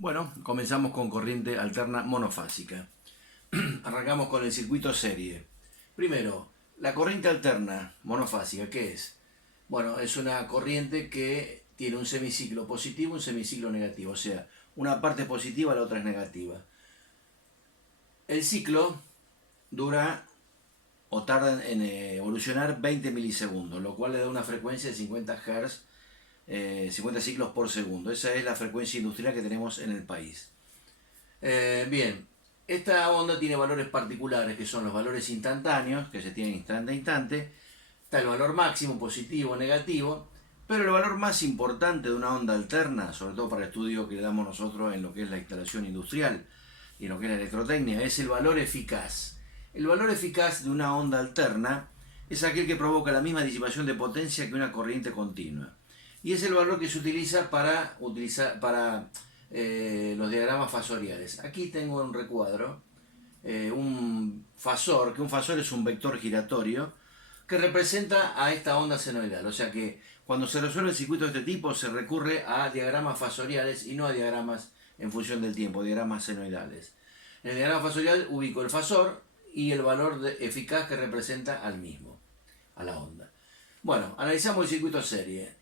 Bueno, comenzamos con corriente alterna monofásica. Arrancamos con el circuito serie. Primero, la corriente alterna monofásica, ¿qué es? Bueno, es una corriente que tiene un semiciclo positivo y un semiciclo negativo, o sea, una parte es positiva, la otra es negativa. El ciclo dura o tarda en evolucionar 20 milisegundos, lo cual le da una frecuencia de 50 Hz, 50 ciclos por segundo. Esa es la frecuencia industrial que tenemos en el país. Bien, esta onda tiene valores particulares que son los valores instantáneos, que se tienen instante a instante. Está el valor máximo, positivo, negativo. Pero el valor más importante de una onda alterna, sobre todo para el estudio que le damos nosotros en lo que es la instalación industrial y en lo que es la electrotecnia, es el valor eficaz. El valor eficaz de una onda alterna es aquel que provoca la misma disipación de potencia que una corriente continua. Y es el valor que se utiliza para los diagramas fasoriales. Aquí tengo un recuadro, un fasor, que un fasor es un vector giratorio que representa a esta onda senoidal. O sea que cuando se resuelve el circuito de este tipo se recurre a diagramas fasoriales y no a diagramas en función del tiempo, diagramas senoidales. En el diagrama fasorial ubico el fasor y el valor eficaz que representa al mismo, a la onda. Bueno, analizamos el circuito serie.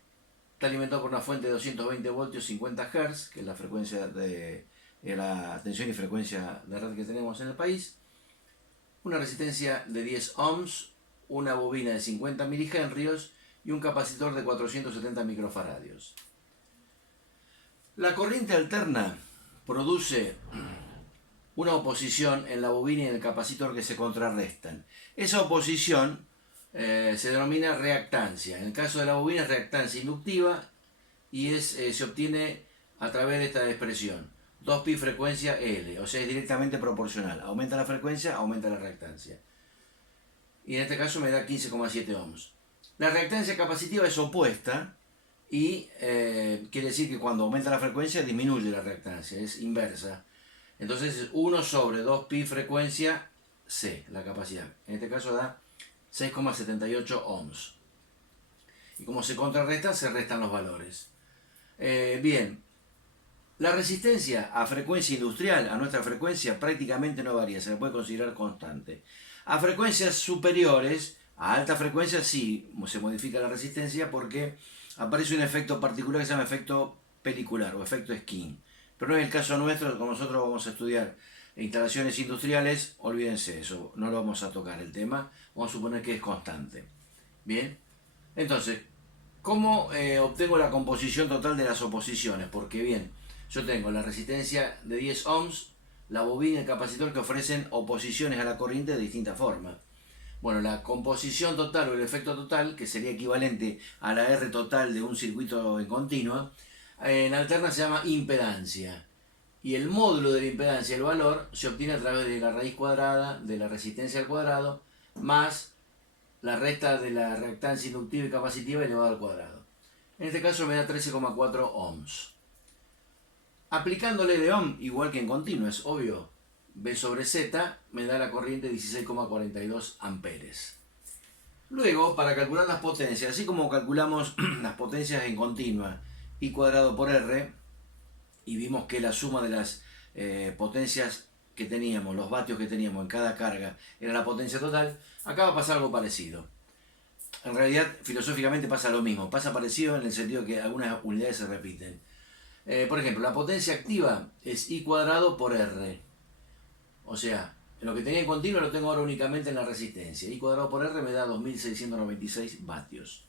Está alimentado por una fuente de 220 voltios 50 Hz, que es la frecuencia de la tensión y frecuencia de red que tenemos en el país. Una resistencia de 10 ohms, una bobina de 50 milihenrios y un capacitor de 470 microfaradios. La corriente alterna produce una oposición en la bobina y en el capacitor que se contrarrestan. Esa oposición se denomina reactancia. En el caso de la bobina es reactancia inductiva y se obtiene a través de esta expresión. 2pi frecuencia L, o sea, es directamente proporcional. Aumenta la frecuencia, aumenta la reactancia. Y en este caso me da 15,7 ohms. La reactancia capacitiva es opuesta y quiere decir que cuando aumenta la frecuencia disminuye la reactancia, es inversa. Entonces es 1 sobre 2pi frecuencia C, la capacidad. En este caso da 6,78 ohms. Y como se contrarresta, se restan los valores. Bien, la resistencia a frecuencia industrial, a nuestra frecuencia, prácticamente no varía, se la puede considerar constante. A frecuencias superiores, a alta frecuencia, sí se modifica la resistencia porque aparece un efecto particular que se llama efecto pelicular o efecto skin. Pero no es el caso nuestro, como nosotros vamos a estudiar instalaciones industriales, olvídense eso, no lo vamos a tocar el tema, vamos a suponer que es constante. Bien, entonces, ¿cómo obtengo la composición total de las oposiciones? Porque bien, yo tengo la resistencia de 10 ohms, la bobina y el capacitor que ofrecen oposiciones a la corriente de distinta forma. Bueno, la composición total o el efecto total, que sería equivalente a la R total de un circuito en continua, en alterna se llama impedancia. Y el módulo de la impedancia, el valor, se obtiene a través de la raíz cuadrada de la resistencia al cuadrado más la resta de la reactancia inductiva y capacitiva elevado al cuadrado. En este caso me da 13,4 ohms. Aplicándole de ohm, igual que en continuo, es obvio, B sobre Z me da la corriente 16,42 amperes. Luego, para calcular las potencias, así como calculamos las potencias en continua, I cuadrado por R, y vimos que la suma de las potencias que teníamos, los vatios que teníamos en cada carga, era la potencia total, acá va a pasar algo parecido. En realidad, filosóficamente pasa lo mismo, pasa parecido en el sentido que algunas unidades se repiten. Por ejemplo, la potencia activa es I cuadrado por R. O sea, lo que tenía en continuo lo tengo ahora únicamente en la resistencia. I cuadrado por R me da 2696 vatios.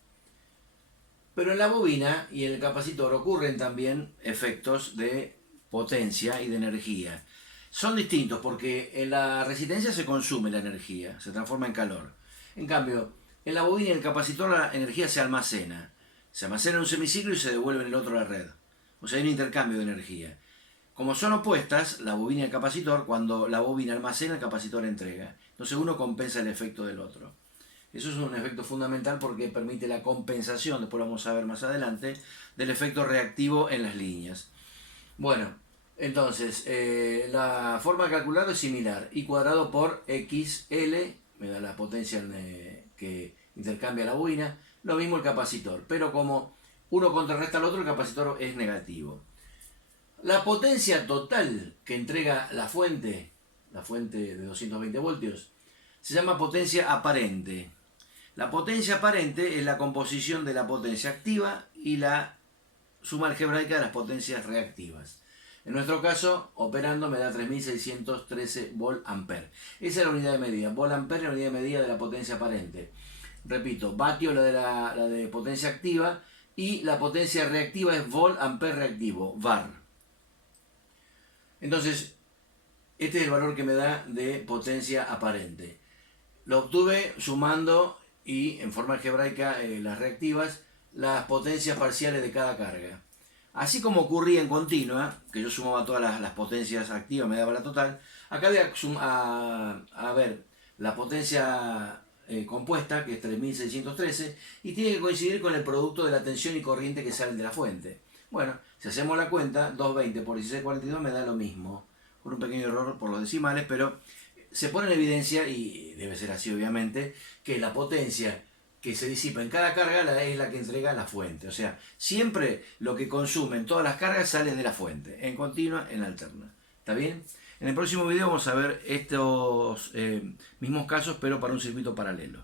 Pero en la bobina y en el capacitor ocurren también efectos de potencia y de energía. Son distintos porque en la resistencia se consume la energía, se transforma en calor. En cambio, en la bobina y el capacitor la energía se almacena. Se almacena en un semiciclo y se devuelve en el otro a la red. O sea, hay un intercambio de energía. Como son opuestas, la bobina y el capacitor, cuando la bobina almacena, el capacitor entrega. Entonces uno compensa el efecto del otro. Eso es un efecto fundamental porque permite la compensación, después lo vamos a ver más adelante, del efecto reactivo en las líneas. Bueno, entonces, la forma de calcularlo es similar. I cuadrado por XL, me da la potencia que intercambia la bobina. Lo mismo el capacitor, pero como uno contrarresta al otro, el capacitor es negativo. La potencia total que entrega la fuente de 220 voltios, se llama potencia aparente. La potencia aparente es la composición de la potencia activa y la suma algebraica de las potencias reactivas. En nuestro caso, operando me da 3613 volt ampere. Esa es la unidad de medida. Volt ampere es la unidad de medida de la potencia aparente. Repito, vatio la de potencia activa y la potencia reactiva es volt ampere reactivo, var. Entonces, este es el valor que me da de potencia aparente. Lo obtuve sumando y en forma algebraica las reactivas, las potencias parciales de cada carga. Así como ocurría en continua, que yo sumaba todas las potencias activas, me daba la total, acá voy a ver la potencia compuesta, que es 3613, y tiene que coincidir con el producto de la tensión y corriente que salen de la fuente. Bueno, si hacemos la cuenta, 220 por 1642 me da lo mismo, con un pequeño error por los decimales, pero se pone en evidencia, y debe ser así obviamente, que la potencia que se disipa en cada carga es la que entrega la fuente. O sea, siempre lo que consumen todas las cargas sale de la fuente, en continua, en alterna. ¿Está bien? En el próximo video vamos a ver estos mismos casos, pero para un circuito paralelo.